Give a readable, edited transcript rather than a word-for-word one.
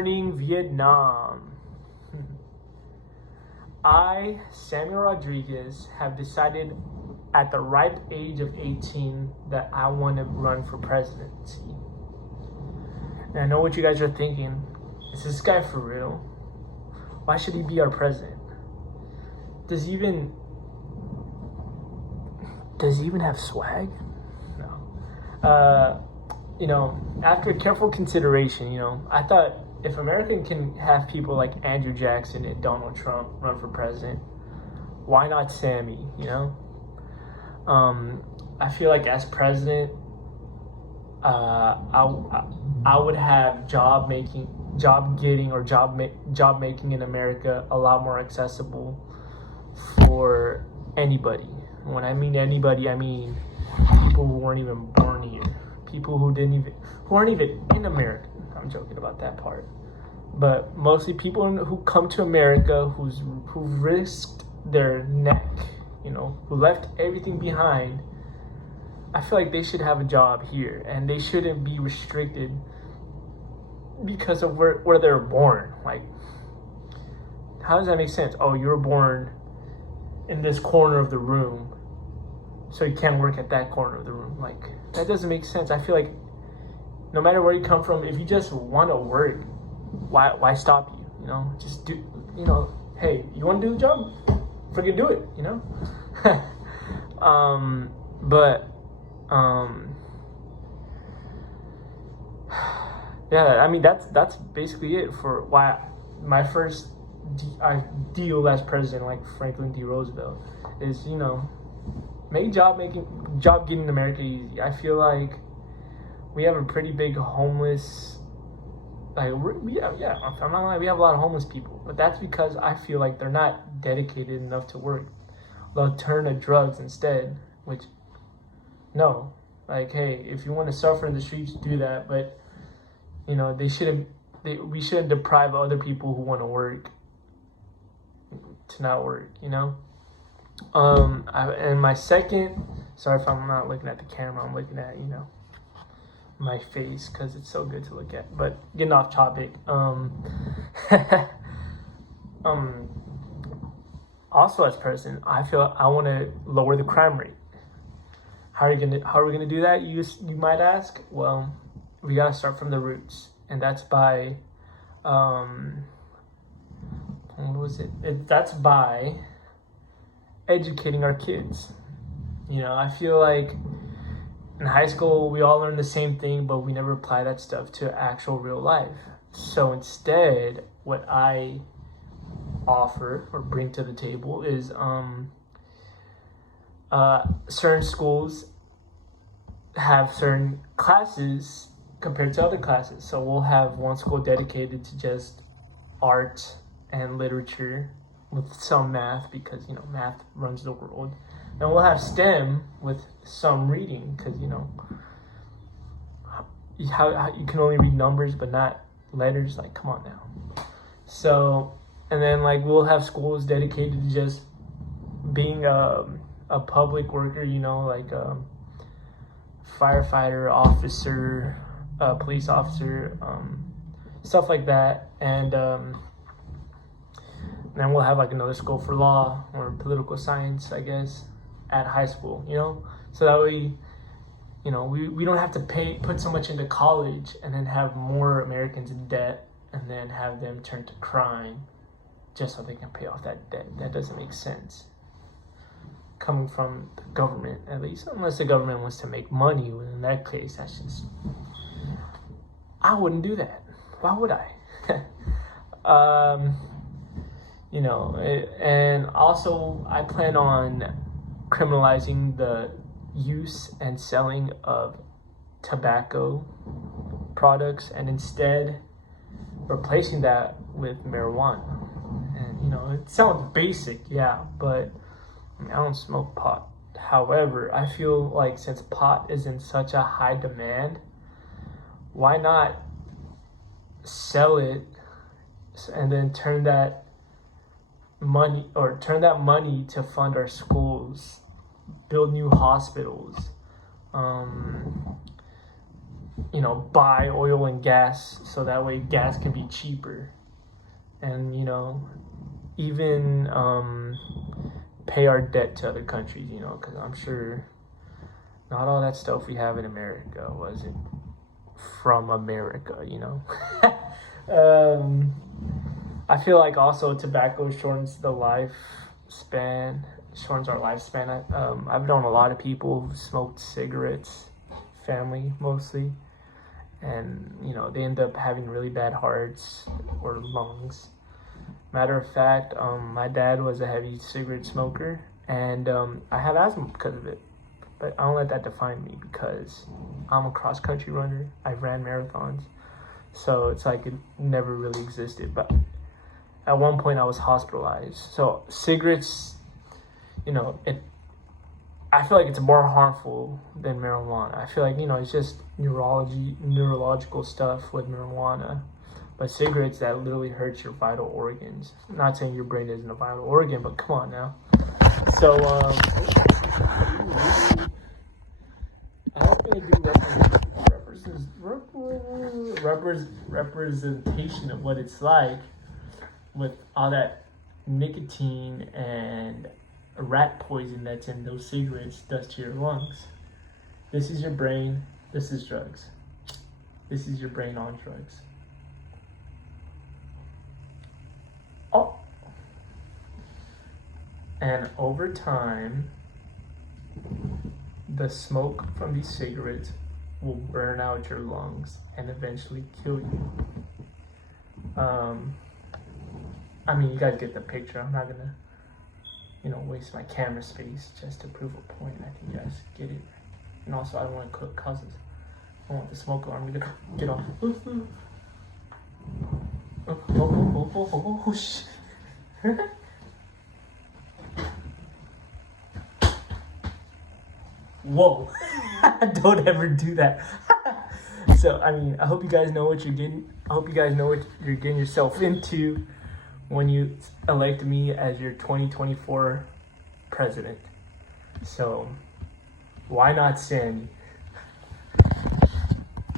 morning, Vietnam. I, Samuel Rodriguez, have decided at the ripe age of 18 that I want to run for presidency. And I know what you guys are thinking. Is this guy for real? Why should he be our president? Does he even have swag? No. After careful consideration, I thought if America can have people like Andrew Jackson and Donald Trump run for president, why not Sammy? I feel like as president, I would have job making in America a lot more accessible for anybody. When I mean anybody, I mean people who weren't even born here, people who aren't even in America. I'm joking about that part, but mostly people who come to America who risked their neck, who left everything behind. I feel like they should have a job here, and they shouldn't be restricted because of where they're born. Like, how does that make sense? Oh, you were born in this corner of the room, so you can't work at that corner of the room. Like, that doesn't make sense. I feel like no matter where you come from, if you just want to work, why stop you? Just do. Hey, you want to do the job? Freaking do it. Yeah, I mean that's basically it for why my first deal as president, like Franklin D. Roosevelt, is make job getting in America easy. I feel like we have a pretty big homeless. I'm not gonna lie, we have a lot of homeless people, but that's because I feel like they're not dedicated enough to work. They'll turn to drugs instead, which, no. Like, hey, if you want to suffer in the streets, do that, but, we shouldn't deprive other people who want to work to not work, And my second, sorry if I'm not looking at the camera, I'm looking at, my face, because it's so good to look at, but getting off topic. Also as president, I feel I want to lower the crime rate. How are we gonna do that? You might ask. Well, we gotta start from the roots, and that's by that's by educating our kids. I feel like in high school we all learn the same thing, but we never apply that stuff to actual real life. So instead, what I offer or bring to the table is certain schools have certain classes compared to other classes. So we'll have one school dedicated to just art and literature with some math, because math runs the world. And we'll have STEM with some reading, because how you can only read numbers but not letters. Like, come on now. So, and then we'll have schools dedicated to just being a public worker, firefighter, officer, police officer, stuff like that. And then we'll have another school for law or political science, I guess, at high school, so that way, we don't have to put so much into college and then have more Americans in debt and then have them turn to crime just so they can pay off that debt. That doesn't make sense. Coming from the government, at least, unless the government wants to make money. In that case, I wouldn't do that. Why would I? And also I plan on criminalizing the use and selling of tobacco products, and instead replacing that with marijuana. And it sounds basic, yeah, but I don't smoke pot. However, I feel like since pot is in such a high demand, why not sell it and then turn that money to fund our schools, build new hospitals, buy oil and gas so that way gas can be cheaper. And, even pay our debt to other countries, because I'm sure not all that stuff we have in America wasn't from America, I feel like also tobacco shortens our lifespan. I've known a lot of people who smoked cigarettes, family mostly, and they end up having really bad hearts or lungs. Matter of fact, my dad was a heavy cigarette smoker, and I have asthma because of it. But I don't let that define me because I'm a cross-country runner. I ran marathons. So it's like it never really existed. But at one point I was hospitalized. So cigarettes, I feel like it's more harmful than marijuana. I feel like, it's just neurological stuff with marijuana. But cigarettes, that literally hurts your vital organs. I'm not saying your brain isn't a vital organ, but come on now. So, I was going to do representation of what it's like with all that nicotine and rat poison that's in those cigarettes does to your lungs. This is your brain. This is drugs. This is your brain on drugs. Oh. And over time, the smoke from these cigarettes will burn out your lungs and eventually kill you. You guys get the picture. I'm not gonna, waste my camera space just to prove a point. I think you guys get it. And also, I don't want to cook cousins. I want the smoke alarm to get off. Oh, shit. Whoa. Don't ever do that. So, I hope you guys know what you're getting. I hope you guys know what you're getting yourself into when you elect me as your 2024 president. So, why not Sammy?